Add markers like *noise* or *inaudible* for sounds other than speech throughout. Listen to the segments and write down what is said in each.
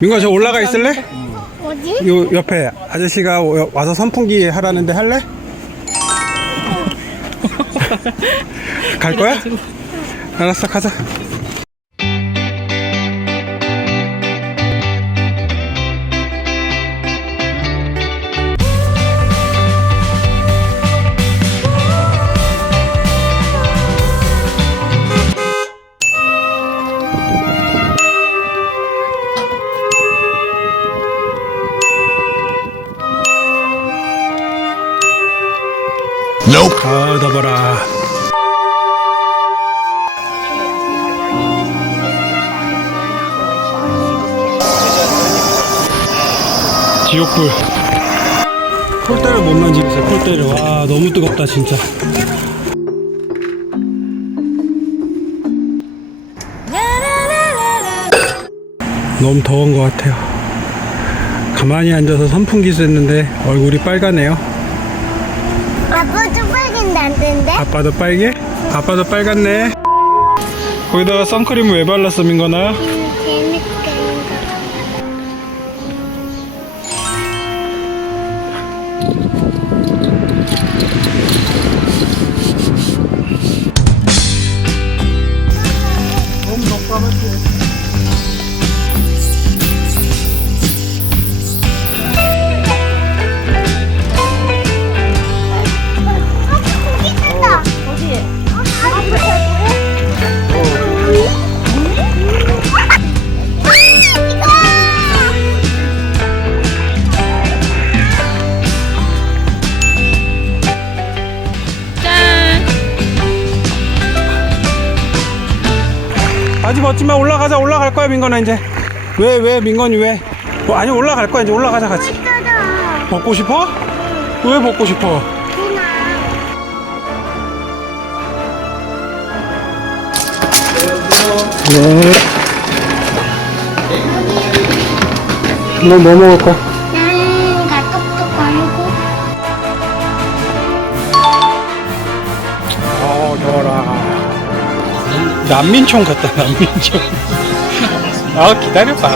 민가 저 올라가 있을래? 어디? 요 옆에 아저씨가 와- 와서 선풍기 하라는데 할래? *laughs* 갈 거야? 알았어 가자 아 더워라. 지옥불. 폴대를 못 만지겠어요 폴대를 와 너무 뜨겁다 진짜. 너무 더운 것 같아요. 가만히 앉아서 선풍기 쐈는데 얼굴이 빨가네요 아빠도 빨간데 안 된대? 아빠도 빨개? 아빠도 빨갛네. 거기다가 선크림 왜 발랐어, 민건아? 아직 마. 올라가자. 올라갈 거야, 민건아, 이제. 왜, 왜, 민건이 왜? 어, 아니, 올라갈 거야. 이제 올라가자, 같이. 벗고 싶어? 왜 벗고 싶어? 네. 너뭐 먹을 거야? 난민총 같다, 난민총. 아, 기다려봐.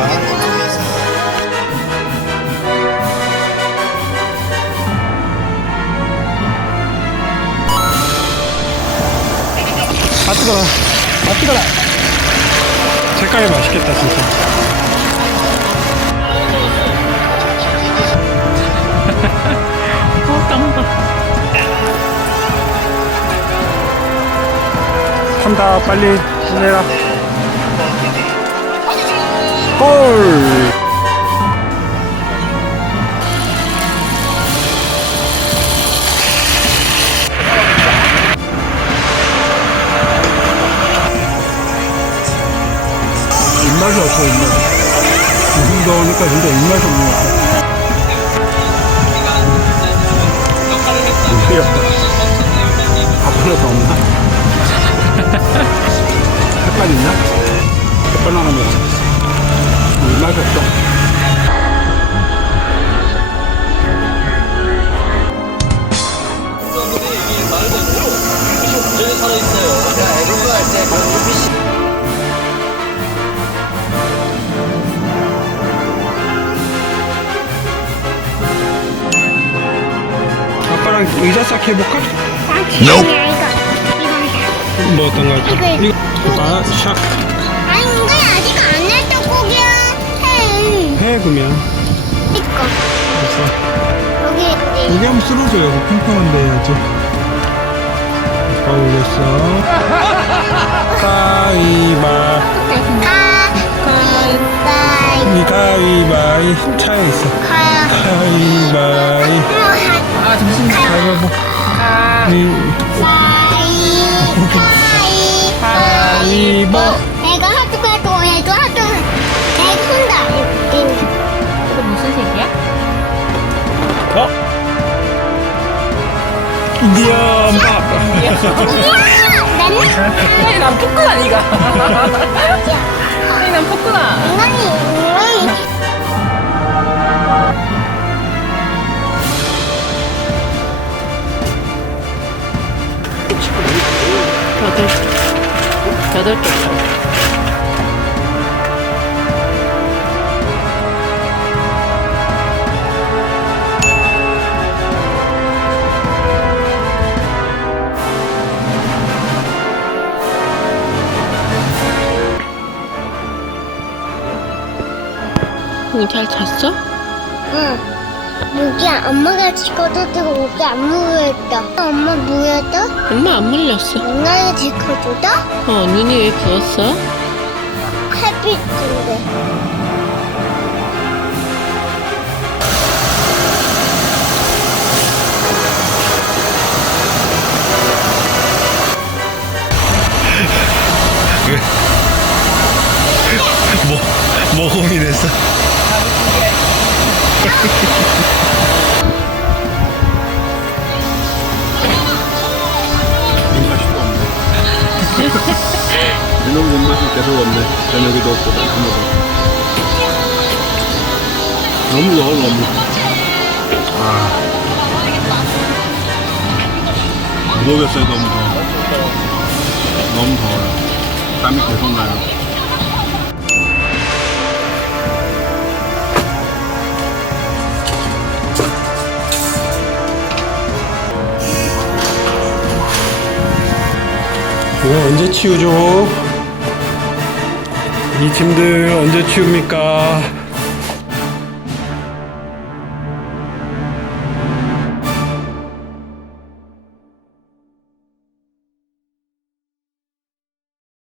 아, 뜨거라. 아, 뜨거라. 색깔이 맛있겠다, 진짜. 한다 빨리 내라 골! 입맛이 없어 입맛 무슨 더우니까 진짜 입맛이 없는 것 같아. 귀엽다 밥하나도 없나? 햇반 있나? 햇반 하나 먹어. 입맛이 없어. 아빠랑 의자 싹 해볼까? 이거다. 뭐 어떤 거 할까? 이거. 이거 아, 샥 아니, 이거 아직 안 냈어, 고기야. 해. 해 그러면 이거. 됐어 여기 있지. 여기 한번 쓸어줘요 팽팽한데 해야지 아빠 올렸어 가위바 가위바위. 가위바위 차에 있어 가위바위 아, 가위바위보 가위바위 이봐. 애가 하트가 또 애도 하트. 애가 혼다. 이거 이거 무슨 색이야? 어? 이야, 엄마. 나는 아니 난 포크다 니가 난 포크다. 인간이 인간이. 여덟 개. 너잘 잤어? 응. 목이 엄마가 지켜줘도 목이 안 물렸다. 엄마 물렸다? 엄마 안 물렸어. 엄마가 지켜줘다? 어, 눈이 왜 부었어? 햇빛인데. 뭐, 뭐 고민했어? *laughs* 이놈 입맛이 계속 없네. 저녁에도 없고, 아침에도. 너무 더워, 너무. 아. 무더겠어요, 너무 더워. 너무 더워요. 땀이 계속 나요. 이거 언제 치우죠? 이 짐들 언제 치웁니까?